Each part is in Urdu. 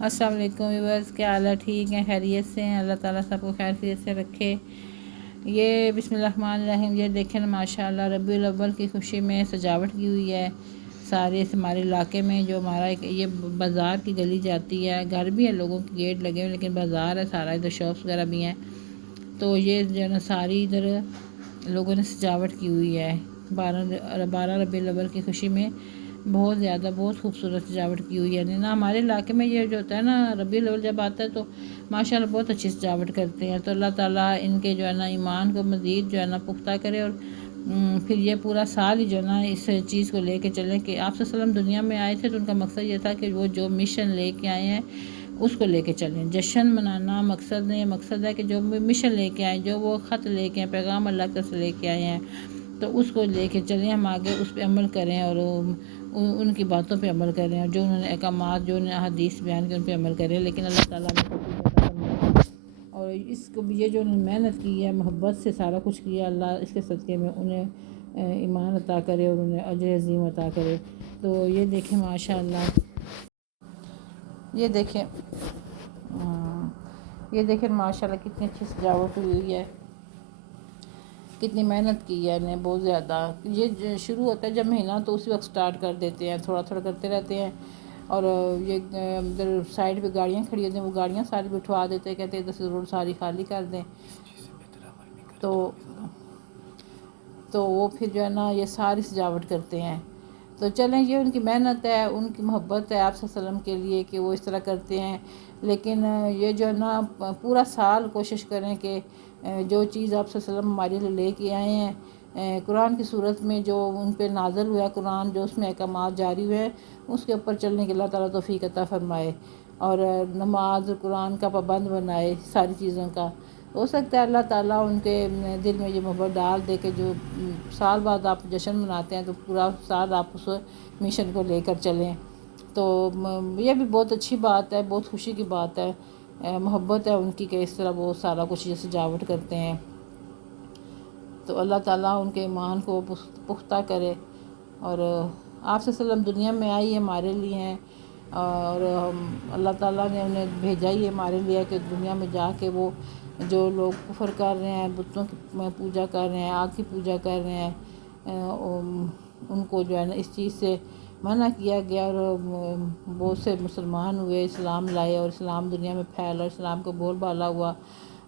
السلام علیکم ویورز، کیا حال ہے؟ ٹھیک ہیں؟ خیریت سے ہیں؟ اللہ تعالیٰ سب کو خیر خیریت سے رکھے۔ یہ بسم اللہ الرحمن الرحیم، یہ دیکھیں ماشاء اللہ ربیع الاول کی خوشی میں سجاوٹ کی ہوئی ہے سارے ہمارے علاقے میں۔ جو ہمارا یہ بازار کی گلی جاتی ہے، گھر بھی ہے لوگوں کے گیٹ لگے ہوئے، لیکن بازار ہے سارا، ادھر شاپس وغیرہ بھی ہیں۔ تو یہ جو ہے نا ساری ادھر لوگوں نے سجاوٹ کی ہوئی ہے 12 ربیع الاول کی خوشی میں، بہت زیادہ بہت خوبصورت سجاوٹ کی ہوئی ہے نا ہمارے علاقے میں۔ یہ جو ہوتا ہے نا ربیع الاول جب آتا ہے تو ماشاءاللہ بہت اچھی سجاوٹ کرتے ہیں۔ تو اللہ تعالیٰ ان کے جو ہے نا ایمان کو مزید جو ہے نا پختہ کرے، اور پھر یہ پورا سال ہی جو ہے نا اس چیز کو لے کے چلیں کہ آپ صلی اللہ علیہ وسلم دنیا میں آئے تھے تو ان کا مقصد یہ تھا کہ وہ جو مشن لے کے آئے ہیں اس کو لے کے چلیں۔ جشن منانا مقصد نہیں، مقصد ہے کہ جو مشن لے کے آئے، جو وہ خط لے کے آئے، پیغام اللہ کی طرف سے لے کے آئے ہیں، تو اس کو لے کے چلیں، ہم آگے اس پہ عمل کریں اور ان کی باتوں پہ عمل کریں، اور جو انہوں نے احکامات، جو انہوں نے حدیث بیان کی ان پہ عمل کریں۔ لیکن اللہ تعالیٰ نے اور اس کو یہ جو انہوں نے محنت کی ہے، محبت سے سارا کچھ کیا، اللہ اس کے صدقے میں انہیں ایمان عطا کرے اور انہیں اجر عظیم عطا کرے۔ تو یہ دیکھیں ماشاءاللہ، یہ دیکھیں ماشاءاللہ کتنی اچھی سجاوٹ ہوئی ہے، کتنی محنت کی ہے انہیں، بہت زیادہ۔ یہ شروع ہوتا ہے جب مہینہ تو اسی وقت سٹارٹ کر دیتے ہیں، تھوڑا تھوڑا کرتے رہتے ہیں، اور یہ ادھر سائڈ پہ گاڑیاں کھڑی ہوتی ہیں، وہ گاڑیاں ساری بٹھوا دیتے ہیں، کہتے ہیں ادھر سے روڈ ساری خالی کر دیں۔ تو وہ پھر جو ہے نا یہ ساری سجاوٹ کرتے ہیں۔ تو چلیں، یہ ان کی محنت ہے، ان کی محبت ہے آپ صلی اللہ علیہ وسلم کے لیے کہ وہ اس طرح کرتے ہیں۔ لیکن یہ جو ہے نا پورا سال کوشش کریں کہ جو چیز آپ صلی اللہ علیہ وسلم ہمارے لیے لے کے آئے ہیں، قرآن کی صورت میں جو ان پہ نازل ہوا ہے قرآن، جو اس میں احکامات جاری ہوئے ہیں، اس کے اوپر چلنے کے اللہ تعالیٰ توفیق عطا فرمائے، اور نماز قرآن کا پابند بنائے، ساری چیزوں کا۔ ہو سکتا ہے اللہ تعالیٰ ان کے دل میں یہ محبت ڈال دے کہ جو سال بعد آپ جشن مناتے ہیں تو پورا سال آپ اس مشن کو لے کر چلیں۔ تو یہ بھی بہت اچھی بات ہے، بہت خوشی کی بات ہے، محبت ہے ان کی کہ اس طرح وہ سارا کچھ یہ سجاوٹ کرتے ہیں۔ تو اللہ تعالیٰ ان کے ایمان کو پختہ کرے، اور آپ صلی اللہ علیہ وسلم دنیا میں آئی ہمارے لیے ہیں، اور اللہ تعالیٰ نے انہیں بھیجا ہی ہمارے لیے کہ دنیا میں جا کے وہ جو لوگ کفر کر رہے ہیں، بتوں کی پوجا کر رہے ہیں، آگ کی پوجا کر رہے ہیں، ان کو جو ہے نا اس چیز سے منع کیا گیا، اور بہت سے مسلمان ہوئے، اسلام لائے، اور اسلام دنیا میں پھیلا، اور اسلام کو بول بالا ہوا،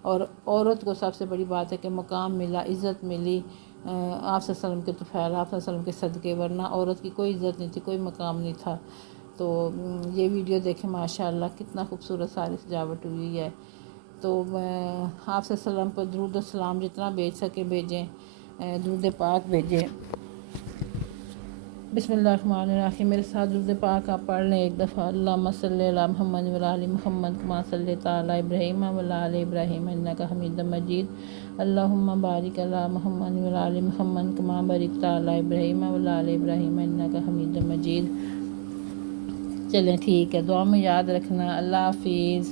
اور عورت کو سب سے بڑی بات ہے کہ مقام ملا، عزت ملی آپ صلی اللہ علیہ وسلم کے تو پھیلا، آپ صلی اللہ علیہ وسلم کے صدقے، ورنہ عورت کی کوئی عزت نہیں تھی، کوئی مقام نہیں تھا۔ تو یہ ویڈیو دیکھیں ماشاءاللہ کتنا خوبصورت ساری سجاوٹ ہوئی ہے۔ تو آپ صلی اللہ علیہ وسلم پر درود و سلام جتنا بھیج سکیں بھیجیں، درود پاک بھیجیں۔ بسم اللہ الرحمن الرحیم، میرے ساتھ درود پاک آپ پڑھ لیں ایک دفعہ۔ اللہم صلی علی محمد و علی محمد کما صلیت علی ابراہیم و علی ابراہیم انک حمید مجید۔ اللہم بارک علی محمد و علی محمد کما بارکت علی ابراہیم و علی ابراہیم انک حمید مجید۔ چلیں ٹھیک ہے، دعا میں یاد رکھنا۔ اللہ حافظ۔